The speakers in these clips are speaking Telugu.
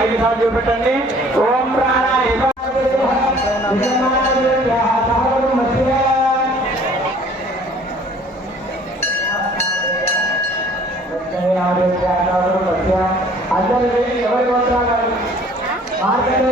5 సార్లు చూపెట్టండి. ఓం ప్రాణాయ అందరికీ ఎవరి గోత్రాలు మార్కెట్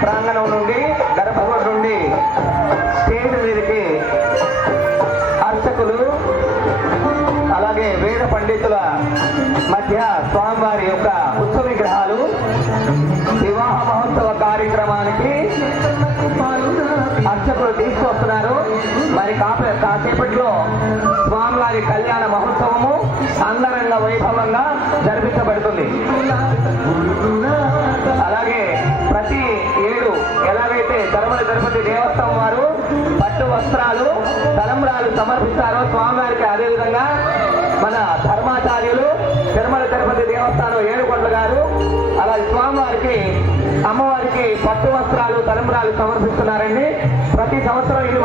ప్రాంగణం నుండి గర్భగుడి నుండి స్టేజ్ మీదకి అర్చకులు అలాగే వేద పండితుల మధ్య స్వామివారి యొక్క ఉత్సవ విగ్రహాలు వివాహ మహోత్సవ కార్యక్రమానికి అర్చకులు తీసుకొస్తున్నారు. మరి కాసేపట్లో స్వామివారి కళ్యాణ మహోత్సవము అంగరంగ వైభవంగా జరిపించబడుతుంది. అలాగే ప్రతి ఏడు ఎలాగైతే తిరుమల తిరుపతి దేవస్థానం వారు పట్టు వస్త్రాలు తలంబ్రాలు సమర్పిస్తారో స్వామివారికి, అదేవిధంగా మన ధర్మాచార్యులు తిరుమల తిరుపతి దేవస్థానం ఏడుకొండల గారు అలా స్వామివారికి అమ్మవారికి పట్టు వస్త్రాలు తలంబ్రాలు సమర్పిస్తున్నారండి. ప్రతి సంవత్సరం ఇది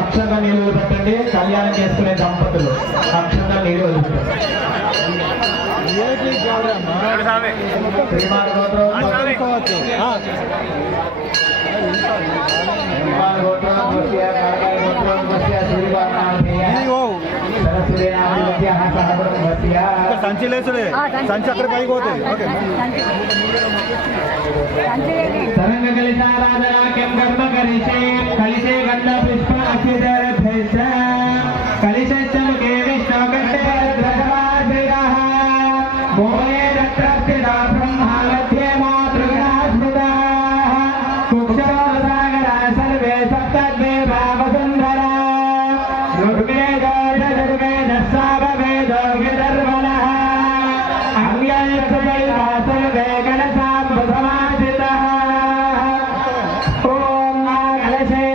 అక్షంగా నీళ్ళు పెట్టండి. కళ్యాణం చేసుకునే దంపతులు అక్షంగా నీళ్ళు సంచి లేచుడే సంచి అక్కడ పైకి పోతుంది. తరంగ కలిసారాధనాఖ్యం కర్మ కలిసే కలిసే గంధ పుష్ప అక్షిత కలిసముఖే విష్ణు భూయే దత్రస్థిత బ్రహ్మ మధ్యే మాతృగా స్మృతా కుక్షసాగరా సర్వే సప్తద్వీపా వసుంధరా ఋగ్వేద సామవేద విదర్వణః అంగ్యైర్వైవా సర్వే గణసాంబసమాసితః ఓం నాగలశే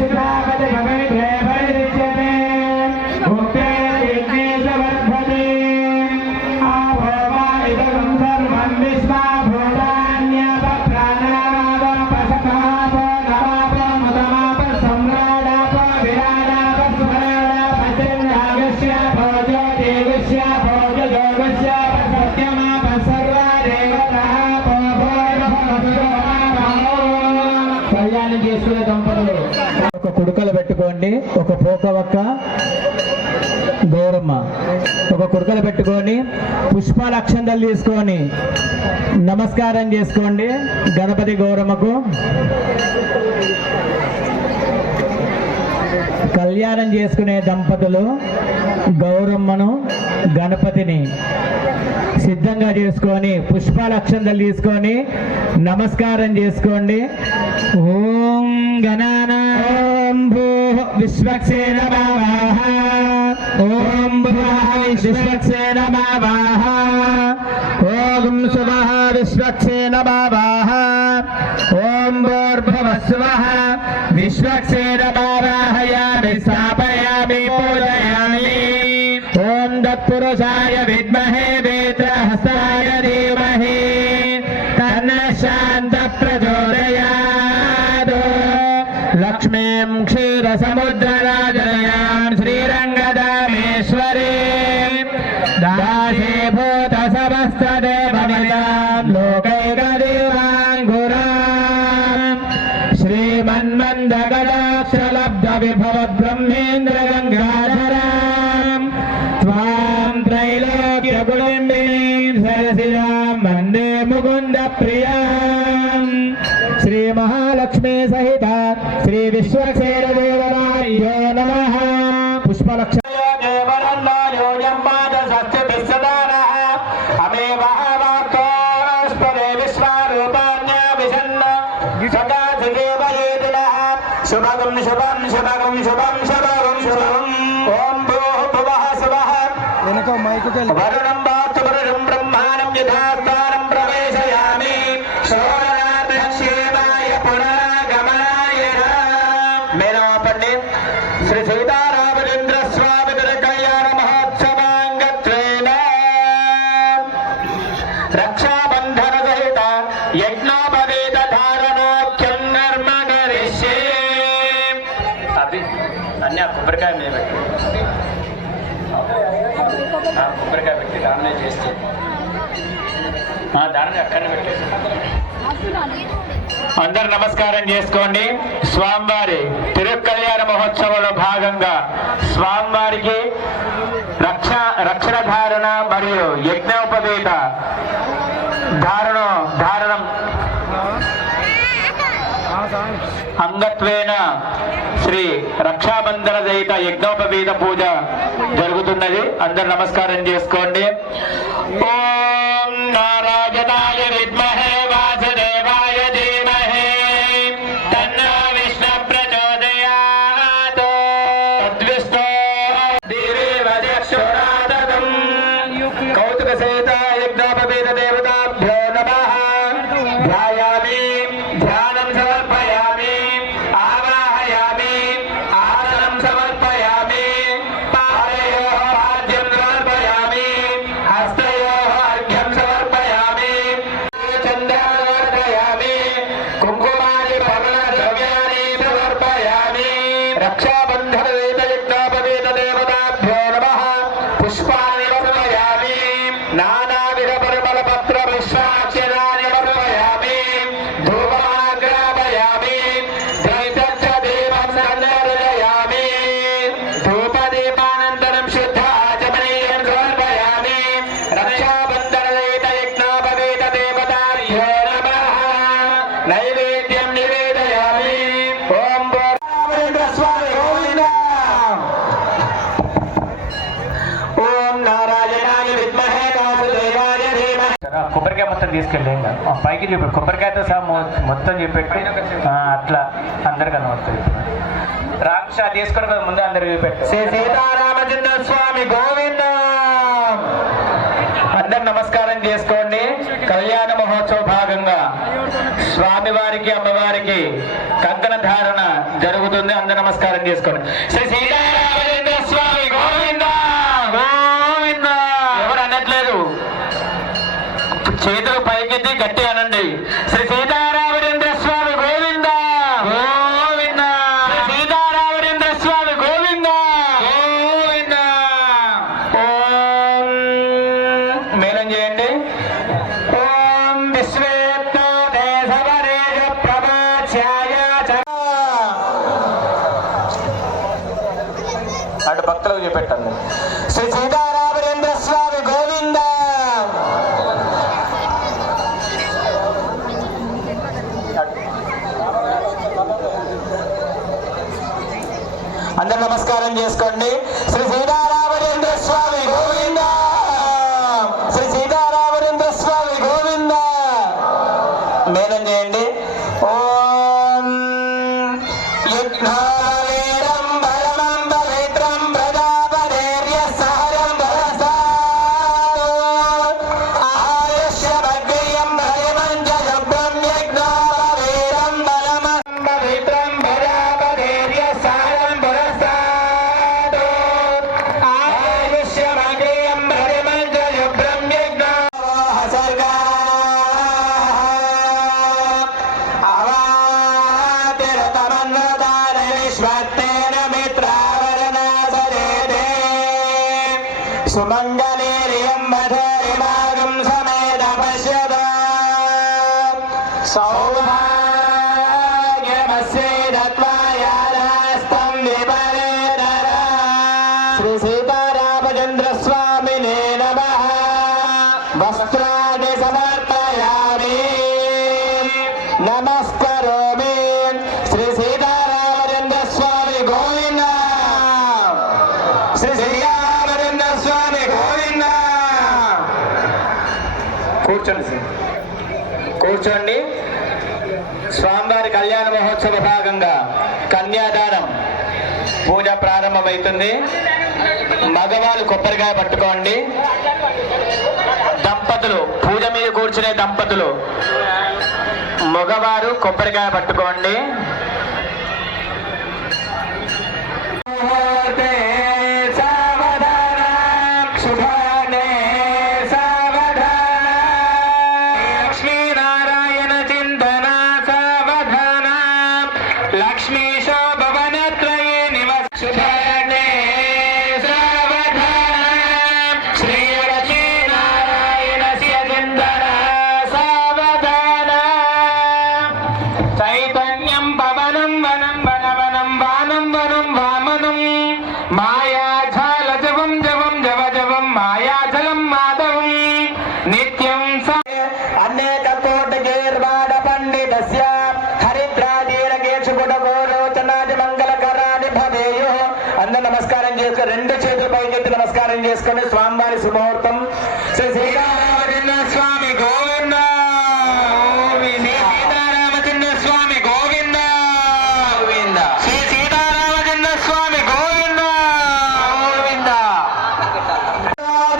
సుధాపతి భగవితే పరిరిచ్యతే భుక్తే విఘ్నేశవర్ధతే ఆభోమా ఇదం సర్వం విశ్వా భూతాన్యాప ప్రాణానాప సమాప నమాప సమ్రాడాప విరాడాప స్మరాడాప చిన్నాగస్య భోజో దేవస్య భోజ యోగస్య సత్యమాప సర్వా దేవతః కళ్యాణం చేసుకునే దంపతులు ఒక కుడుకలు పెట్టుకోండి. ఒక పోక ఒక్క గౌరమ్మ ఒక కుడుకలు పెట్టుకొని పుష్పాల అక్షంతలు తీసుకొని నమస్కారం చేసుకోండి గణపతి గౌరమ్మకు. కళ్యాణం చేసుకునే దంపతులు గౌరమ్మను గణపతిని సిద్ధంగా చేసుకొని పుష్పాల అక్షంతలు తీసుకొని నమస్కారం చేసుకోండి. ఓం గణానాం భూః విశ్వక్సేన నమః. ఓం భూః విశ్వక్సేన నమః. ఓం శుభః విశ్వక్సేన నమః. ఓం భూర్భువస్సువః విశ్వక్సేన నమః. స్థాపయామి పూజయామి. ఓం तत्पुरुषाय विद्महे वेत्रहस्ताय धीमहि तन्नः शान्तः प्रचोदयात्। लक्ष्मीं क्षीरसमुद्रराजयां श्रीरङ्गदामेश्वरीं दासीभूत समस्तदेवमितां लोकैकदेवाङ्कुरां श्रीमन्मन्दगदाक्षलब्धविभवब्रह्मेन्द्रगङ्गाधरां त्वां त्रैलोक्यकुटुम्बिनीं सरसिजां वन्दे मुकुन्दप्रियां। श्रीमहालक्ष्मी सहित श्री विश्वक्षेत्रदेवताभ्यो नमः। पुष्पलक्ष शुभगं शुभं शुभगं शुभं शुभगं शुभं ओम भूः भुवः सुवः वरुणं वास्तु वरुणं ब्रह्माणं यथास्थानं प्रवेशयामि शोभनाध्यक्षेमाय पुनरागमनाय मेरा पंडित श्री सीतारामचंद्र स्वामी कल्याण महोत्सवांगत्वेन रक्षाबंधन सहित यज्ञोपवीत धारणोख्यं कर्म करिष्ये। అన్నీ కొబ్బరికాయ మీద పెట్టి కొబ్బరికాయ పెట్టి దాన్నే చేస్తే దాన్ని అక్కడనే పెట్టేసి అందరు నమస్కారం చేసుకోండి. స్వామివారి తిరుకల్యాణ మహోత్సవంలో భాగంగా స్వామివారికి రక్షణ ధారణ మరియు యజ్ఞోపవీత ధారణం అంగత్వేన శ్రీ రక్షాబంధన సహిత యజ్ఞోపవీత పూజ జరుగుతున్నది. అందరు నమస్కారం చేసుకోండి. ఓం నారాయణాయ విద్మహే వాసుదేవాయ ధీమహి తన్నో విష్ణు ప్రచోదయాత్. తద్విష్ణో దేవేవ చక్షురాతతం కౌతుక సహిత యజ్ఞోపవీత దేవతాభ్యో నమః. ధ్యాయామి ధ్యానం సమర్పయామి ఆవాహయామి ఆసనం సమర్పయామి పాదయోః పాద్యం సమర్పయామి హస్తయోః అర్ఘ్యం సమర్పయామి చంద్రావర్ధయామి కుంకుమాని పవన ద్రవ్యాని సమర్పయామి. రక్షాబంధన యజ్ఞోపవీత దేవతాభ్యో నమః. పుష్పాన్ని సమర్పయామి నానావిధ పరిమళ పత్ర పుష్పాక్షరాన్ని సమర్పయామి. ధూపమాగ్రాపయామి ద్రైతచ్చ దీపం సందర్శయామి. ధూపదీపానంతరం శుద్ధ ఆచమనీయం సమర్పయామి. రక్షాబంధన యజ్ఞోపవీత దేవతాభ్యో నమః. నైవేద్యం నివేదయామి. ఓం రామచంద్ర స్వామి గోవింద. ఓం నారాయణాయ విద్మహే వాసుదేవాయ ధీమహి. కొబ్బరికాయ మొత్తం తీసుకెళ్ళి పైకి చూపి కొబ్బరికాయతో సహా మొత్తం చూపెట్టి అట్లా అందరికి అనుమతి రాక్ష తీసుకొని ముందు అందరికి చూపెట్టి శ్రీ సీతారామచంద్ర స్వామి గోవింద. అందరు నమస్కారం చేసుకోండి. కళ్యాణ మహోత్సవ భాగంగా స్వామివారికి అమ్మవారికి కంకణ ధారణ జరుగుతుంది. అందరు నమస్కారం చేసుకోండి. శ్రీ సీతారామచంద్ర స్వామి గోవింద గోవింద. ఎవరు అనట్లేదు, చేతులు పైకెత్తి గట్టి అనండి. శ్రీ సీతారామచంద్ర స్వామి గోవింద గోవింద. శ్రీ సీతారామచంద్ర స్వామి గోవింద గోవింద. ఓం మేళం చేయండి. ఓం విశ్వేత్తో దేశవరేజ ప్రభాఛాయ అటు భక్తులకు చూపెట్టండి. శ్రీ సీతారామచంద్ర స్వామి గోవింద. అందరు నమస్కారం చేసుకోండి. శ్రీ సీతారామచంద్ర స్వామి గోవింద. శ్రీ సీతారామచంద్ర స్వామి గోవింద. మేళం చేయండి. ఓం యజ్ఞావేరం బలమం పవిత్రం ప్రజాపదేర్య సహరం వరసాదో ఆయుష్యమగ్రియం భయమంచ జబ్రం యజ్ఞావేరం బలమం పవిత్రం ప్రజాపదేర్య సహరం వరసాదో సుమంగళీరియం మధురిమాగం సమేత పశ్యత సౌభాగ్యమస్యేదత్వాయాదాస్తం విపరేతర శ్రీ సీతారామచంద్ర స్వామినే నమః వస్త్రాన్ని సమర్పయామి నమస్కరోమి శ్రీ సీతారామచంద్ర స్వామి గోవింద శ్రీ శ్రీరామచంద్ర స్వామి గోవింద కూర్చోండి సార్ కూర్చోండి స్వామివారి కళ్యాణ మహోత్సవ భాగంగా కన్యాదానం పూజ ప్రారంభమవుతుంది మగవాళ్ళు కొబ్బరికాయ పట్టుకోండి దంపతులు పూజ మీద కూర్చునే దంపతులు మగవారు కొబ్బరికాయ పట్టుకోండి లక్ష్మీనారాయణ చింతన సావధాన లక్ష్మీశో భవనత్రయే నివస శుభారణే సావధాన శ్రీ లక్ష్మీనారాయణస్య చింతన సావధాన చైతన్యం పవనం వనం వనవనం వానం వనం వామనం మాయాజాలజవం జవం జవ జవం మాయాజలం మాధవం నిత్యం అనేక కోటిర్వాడ పండితస్య హరిద్రాదీరకేశుగుణగోరోచనాది మంగళకరాని భవేయు. అందరూ నమస్కారం చేసుకొని రెండు చేతులు పైకెత్తి నమస్కారం చేసుకొని స్వామివారి శుభముహూర్తం. శ్రీ సీతారామచంద్ర స్వామి గోవింద శ్రీ సీతారామచంద్ర స్వామి గోవింద గోవింద శ్రీ సీతారామచంద్ర స్వామి గోవింద గోవింద.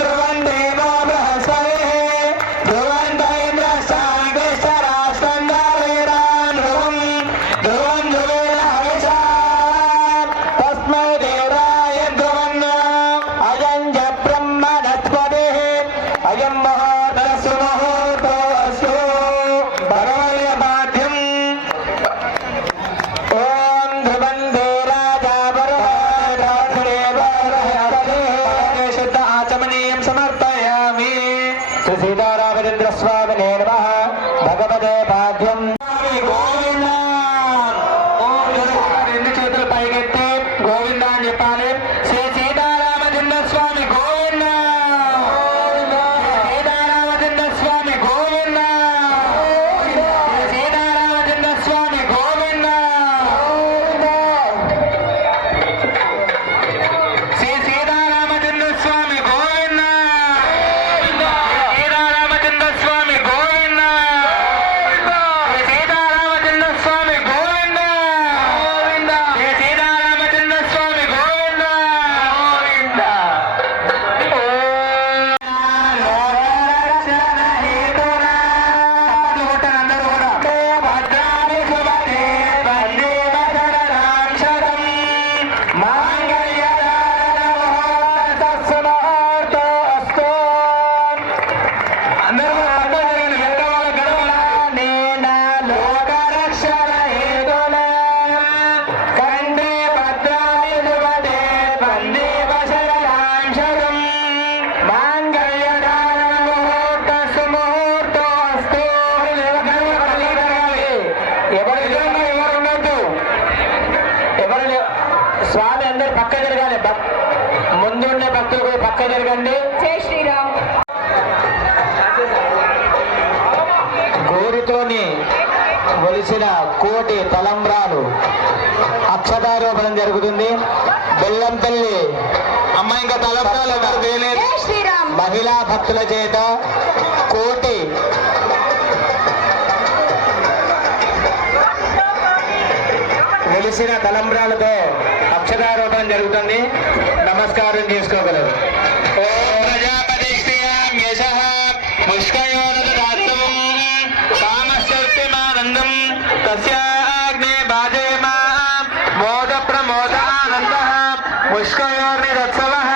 ధ్రువం దేవో బృహస్పతి ధ్రువం దైంద్ర శాంతిశ్చరాస్కందవీరాన్ ధ్రువం ధ్రువం ధ్రువేణ హవిషా తస్మై దేవాయ ధ్రువం అయం చ బ్రహ్మణస్పతిః అయం మహోదరస్సు ముహూర్తో అస్తు భగవల్యపాఠ్యం. ఓం ధ్రువం దేరాజా శుద్ధ ఆచమనీయం సమర్పయామి. శ్రీ సీతారామచంద్ర స్వామినే నమః. భగవతే భాగ్యం. స్వామి గోవింద. ఓం జగన్నాథ రెండు చేతులు పైకెత్తి గోవింద అని చెప్పాలి. శ్రీ సీతారామచంద్ర స్వామి గోవింద శ్రీ సీతారామచంద్ర స్వామి గోవింద శ్రీ సీతారామచంద్ర స్వామి గోవింద శ్రీ సీతారామచంద్ర స్వామి గోవింద సీతారామచంద్ర స్వామి గోవింద శ్రీ సీతారామచంద్ర స్వామి గోవింద శ్రీ సీతారామచంద్ర స్వామి గోవింద గోవింద. భద్రాని శుభదే వందే మకరరాక్షరం మాంగళ్యదారముహూర్తస్సుముహూర్తో అస్తు. అందరూ పక్కన గడవల గడవల నేన లోకరక్షణ హేతునా కండే భద్రాని శుభదే వందే మకరరాక్షరం మాంగళ్యదారముహూర్తస్సుముహూర్తో అస్తు. ఎవరు ఉండొద్దు ఎవరు స్వామి అందరు పక్క జరగాలి. ముందుండే భక్తులు కూడా పక్క జరగండి. జై శ్రీరామ్. గోరుతోని మొలిసిన కోటి తలంబ్రాలు అక్షతారోపణం జరుగుతుంది. బెల్లంపల్లి అమ్మ ఇంకా తలంబ్రాలు ఎవరు వేయలేదు. జై శ్రీరామ్. మహిళా భక్తుల చేత కోటి వెలిసిన తలంబ్రాలతో అక్షతారోపణం జరుగుతుంది. నమస్కారం చేసుకోగలరు. ఓం ప్రజాపతి శ్రీయాం యశః పుష్కయోరదాత్తం కామశక్తిమానందం తస్యాగ్నే బాజేమ మోద ప్రమోద ఆనందః పుష్కయోర్నిరత్సవః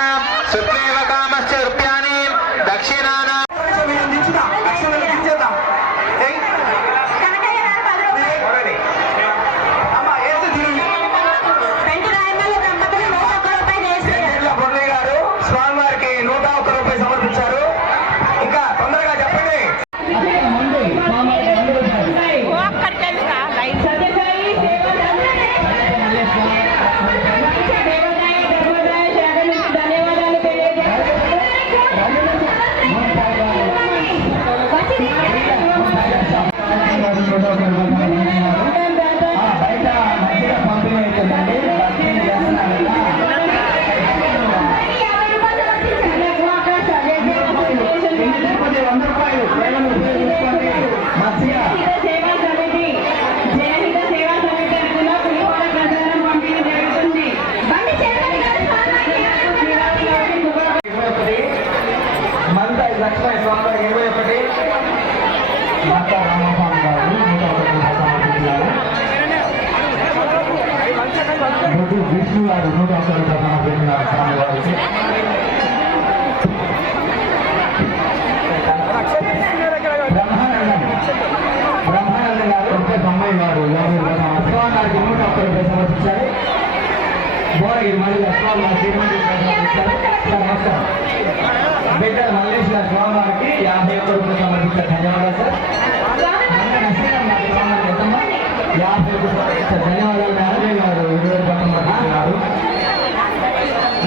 సుత్రేవ కామశ్చ రూప్యాని దక్షిణానా. కనకయ్య గారు 10 రూపాయలు. పెంటు రాయమల్లి దంపతులు 101 రూపాయలు. జై శ్రీరామ్. స్వామివారికి 101 అవుతుందండి. భక్తి చేస్తున్నారు కదా. 100 రూపాయలు సేవలు ఉపయోగించుకోండి. మంచిగా మంద లక్ష్మణ స్వామి 21 మాతా రామస్వామి గారు 101 విష్ణు గారు 101 స్వామి వారికి బ్రహ్మానందం గారు 90 గారు 50 అశ్వాన్ గారికి 101 సమర్పించారు. భువనగిరి మళ్ళీ అశ్వాన్ గారు సమర్పించారు. నమస్కారం. బిడ్డ మల్లేష్ గారు స్వామి వారికి 51 రూపాయలు సమర్పించారు. ధన్యవాదాలు సార్. స్వామి 51 సమర్పించారు. ధన్యవాదాలు. నారాయణ గారు 20 రూపాయలు సమర్పించారు.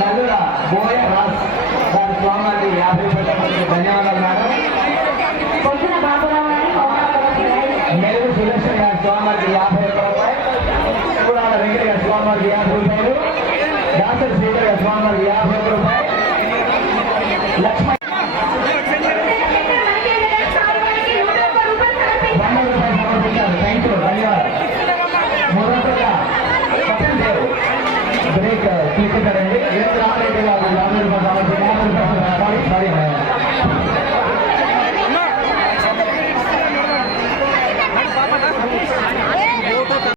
నలుగుర బోయ రాజ్ గారు స్వామి వారికి 50 రూపాయలు సమర్పించారు. ధన్యవాదాలు మేడం. నెల్లూరు సుదర్శన్ గారి స్వామి వారికి 51 రూపాయలు. కులాల వెంకట గారి స్వామి వారికి 50 రూపాయలు. దాసరి శ్రీధర్ గారి స్వామి వారికి 51 రూపాయలు. లక్ష్మణ్ 100 రూపాయలు సమర్పించారు. Thank you. ధన్యవాదాలు. మొదటగా పటన్ దేవ్ బ్రేక్ తీసుకుంటారండి. 50 రూపాయలు సమర్పించారు.